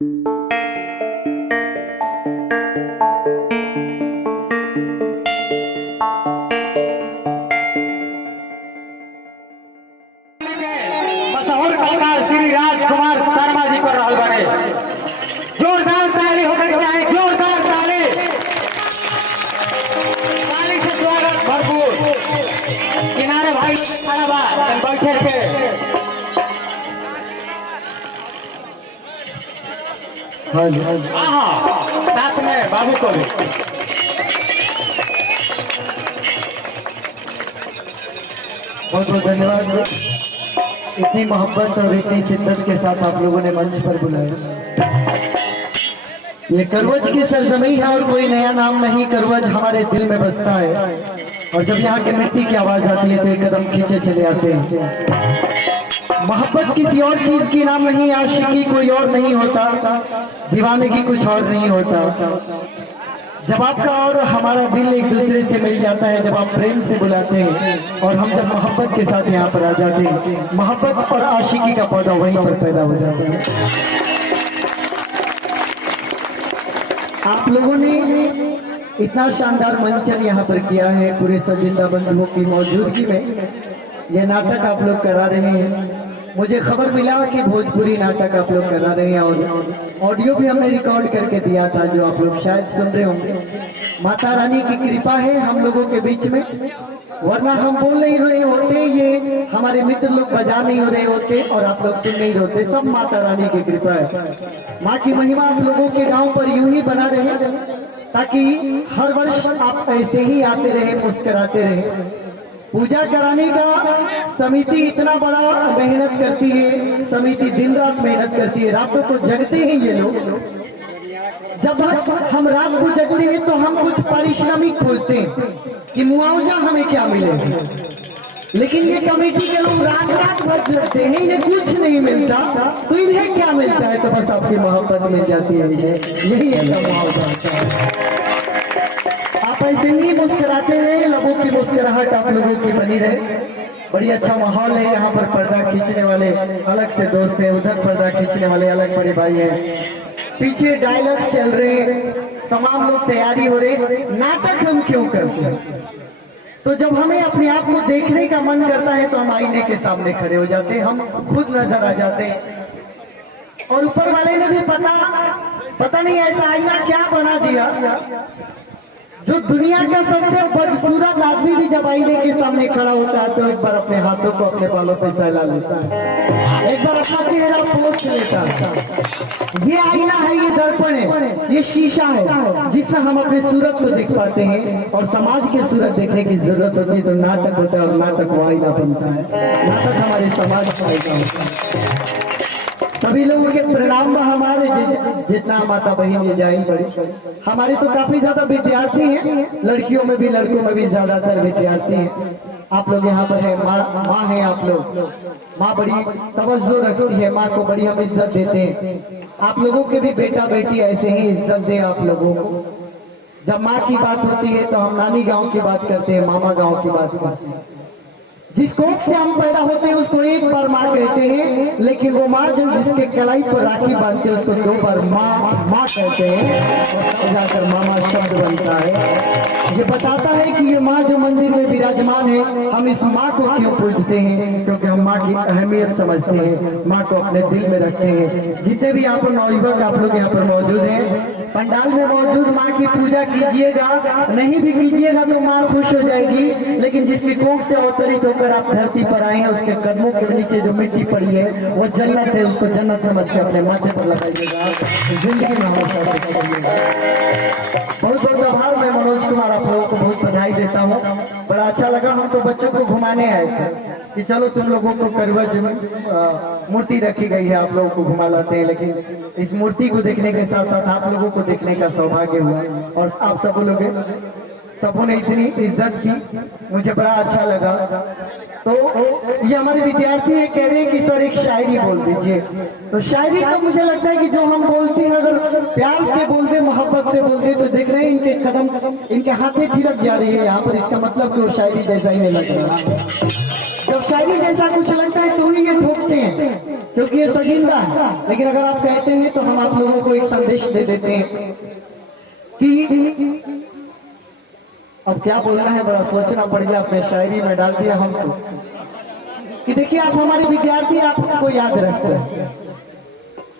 मशहूर कलाकार श्री राजकुमार शर्मा जी पर रहल बने। जोरदार ताली होने चाहिए, जोरदार ताली। ताली से स्वागत भरपूर। किनारे भाई खड़ा बा बैठे के साथ में बाबू को भी बहुत बहुत धन्यवाद। इतनी मोहब्बत और इतनी शिद्दत के साथ आप लोगों ने मंच पर बुलाया। ये करवज की सरजमी है और कोई नया नाम नहीं, करवज हमारे दिल में बसता है। और जब यहाँ के मिट्टी की आवाज आती है तो एक कदम खींचे चले आते हैं। मोहब्बत किसी और चीज की नाम नहीं, आशिकी कोई और नहीं होता, दीवानगी कुछ और नहीं होता। जब आपका और हमारा दिल एक दूसरे से मिल जाता है, जब आप प्रेम से बुलाते हैं और हम जब मोहब्बत के साथ यहाँ पर आ जाते हैं, मोहब्बत और आशिकी का पौधा वहीं पर पैदा हो जाता है। आप लोगों ने इतना शानदार मंचन यहाँ पर किया है, पूरे सजिंदा बंधुओं की मौजूदगी में यह नाटक आप लोग करा रहे हैं। मुझे खबर मिला कि भोजपुरी नाटक आप लोग करा रहे हैं और ऑडियो भी हमने रिकॉर्ड करके दिया था, जो आप लोग शायद सुन रहे होंगे। माता रानी की कृपा है हम लोगों के बीच में, वरना हम बोल नहीं रहे होते, ये हमारे मित्र लोग बजा नहीं हो रहे होते और आप लोग सुन नहीं होते। सब माता रानी की कृपा है। माँ की महिमा आप लोगों के गाँव पर यूं ही बना रहे, ताकि हर वर्ष आप ऐसे ही आते रहे, मुस्कुराते रहे। पूजा कराने का समिति इतना बड़ा मेहनत करती है, समिति दिन रात मेहनत करती है, रातों को जगते हैं ये लोग। जब हम रात को जगते हैं तो हम कुछ पारिश्रमिक खोजते हैं कि मुआवजा हमें क्या मिलेगा, लेकिन ये कमेटी के लोग रात रात भर जगते हैं, इन्हें कुछ नहीं मिलता। तो इन्हें क्या मिलता है? तो बस आपकी मोहब्बत मिल जाती है इन्हें, यही है मुआवजा। आप ऐसे ही मुस्कुराते रहे, लोगों की मुस्कुराहट आप लोगों की बनी रहे। बड़ी अच्छा माहौल है यहाँ पर। पर्दा खींचने वाले अलग से दोस्त हैं, उधर पर्दा खींचने वाले अलग बड़े भाई हैं, पीछे डायलॉग चल रहे, तमाम लोग तैयारी हो रहे। नाटक हम क्यों करते हैं? तो जब हमें अपने आप को देखने का मन करता है तो हम आईने के सामने खड़े हो जाते हैं, हम खुद नजर आ जाते हैं। और ऊपर वाले ने भी पता नहीं ऐसा आईना क्या बना दिया, जो दुनिया का सबसे बदसूरत आदमी भी जब आईने के सामने खड़ा होता है तो एक बार अपने हाथों को अपने बालों पे सहला लेता है, एक बार अपना चेहरा पोंछ लेता है। ये आईना है, ये दर्पण है, ये शीशा है जिसमें हम अपने सूरत को देख पाते हैं। और समाज की सूरत देखने की जरूरत होती है तो नाटक होता है, और नाटक वो आईना बनता है। नाटक हमारे समाज का आईना होता है। सभी लोगों के प्रणाम हमारे, जितना माता बहन ये जाई बड़ी, हमारे तो काफी ज्यादा विद्यार्थी हैं, लड़कियों में भी लड़कों में भी ज्यादातर विद्यार्थी हैं। आप लोग यहाँ पर है, माँ है आप लोग, माँ बड़ी तवज्जो रखती है, माँ को बड़ी हम इज्जत देते हैं। आप लोगों के भी बेटा बेटी ऐसे ही इज्जत दे आप लोगों को। जब माँ की बात होती है तो हम नानी गाँव की बात करते हैं, मामा गाँव की बात करते हैं। जिस कोख से हम पैदा होते हैं उसको एक बार माँ कहते हैं, लेकिन वो माँ जो जिसके कलाई पर राखी बांधते हैं उसको दो बार माँ कहते हैं, और जाकर मामा शब्द बनता है। ये बताता है कि ये माँ जो मंदिर में विराजमान है, हम इस माँ को क्यों पूजते हैं? क्योंकि हम माँ की अहमियत समझते हैं, माँ को अपने दिल में रखते हैं। जितने भी यहाँ पर नौजुवक आप लोग यहाँ पर मौजूद हैं, पंडाल में मौजूद माँ की पूजा कीजिएगा, नहीं भी कीजिएगा तो माँ खुश हो जाएगी। लेकिन जिसकी कोख से अवतरित होकर आप धरती पर आए हैं, उसके कदमों के नीचे जो मिट्टी पड़ी है वो जन्नत है, उसको जन्नत समझ के अपने माथे पर लगाइएगा, जिंदगी में बहुत बहुत आभार। मैं मनोज कुमार आप लोगों को बहुत बधाई देता हूँ, बड़ा अच्छा लगा। हम तो बच्चों को घुमाने आए थे कि चलो तुम लोगों को करवज मूर्ति रखी गई है, आप लोगों को घुमा लाते हैं, लेकिन इस मूर्ति को देखने के साथ साथ आप लोगों को देखने का सौभाग्य हुआ और आप सबों ने इतनी इज्जत की, मुझे बड़ा अच्छा लगा। तो ये हमारे विद्यार्थी है, कह रहे हैं कि सर एक शायरी बोल दीजिए। तो शायरी तो मुझे लगता है कि जो हम बोलते हैं अगर प्यार से बोल दे, मोहब्बत से बोल दे, तो देख रहे हैं इनके कदम, इनके हाथें थिरक जा रही है यहाँ पर, इसका मतलब कि वो शायरी जैसा ही नहीं लग रहा। जब शायरी जैसा कुछ लगता है तो ही ये ठोकते हैं क्योंकि ये सजिंदा है। लेकिन अगर आप कहते हैं तो हम आप लोगों को एक संदेश दे देते हैं कि अब क्या बोलना है, बड़ा सोचना पड़ गया, अपने शायरी में डाल दिया हमको कि देखिए आप हमारे विद्यार्थी, आप हमको याद रखते हैं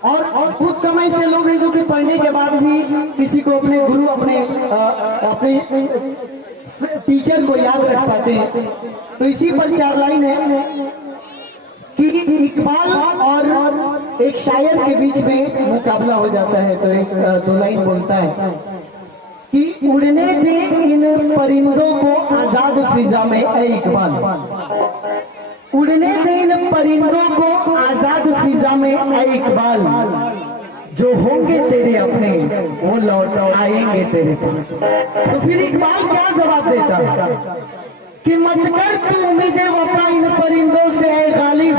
और खुद कमाई से लोग हैं जो कि पढ़ने के बाद भी किसी को अपने गुरु, अपने टीचर को याद रख पाते हैं। तो इसी पर 4 लाइन है कि इकबाल और एक शायर के बीच में मुकाबला हो जाता है। तो एक 2 लाइन बोलता है कि उड़ने दे इन परिंदों को आजाद फिजा में, ए इकबाल, उड़ने दे इन परिंदों को आजाद फिजा में, ए इकबाल, जो होंगे तेरे अपने वो लौट आएंगे तेरे पास। तो फिर इकबाल क्या जवाब देता है कि मत कर तू उम्मीदें वफा इन परिंदों से है गालिब,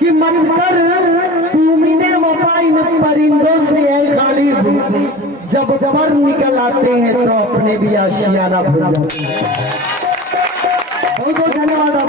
कि मत कर तू उम्मीदें वफा इन परिंदों से है गालिब, जब पर निकल आते हैं तो अपने भी आशियाना भूल जाते हैं। बहुत बहुत धन्यवाद।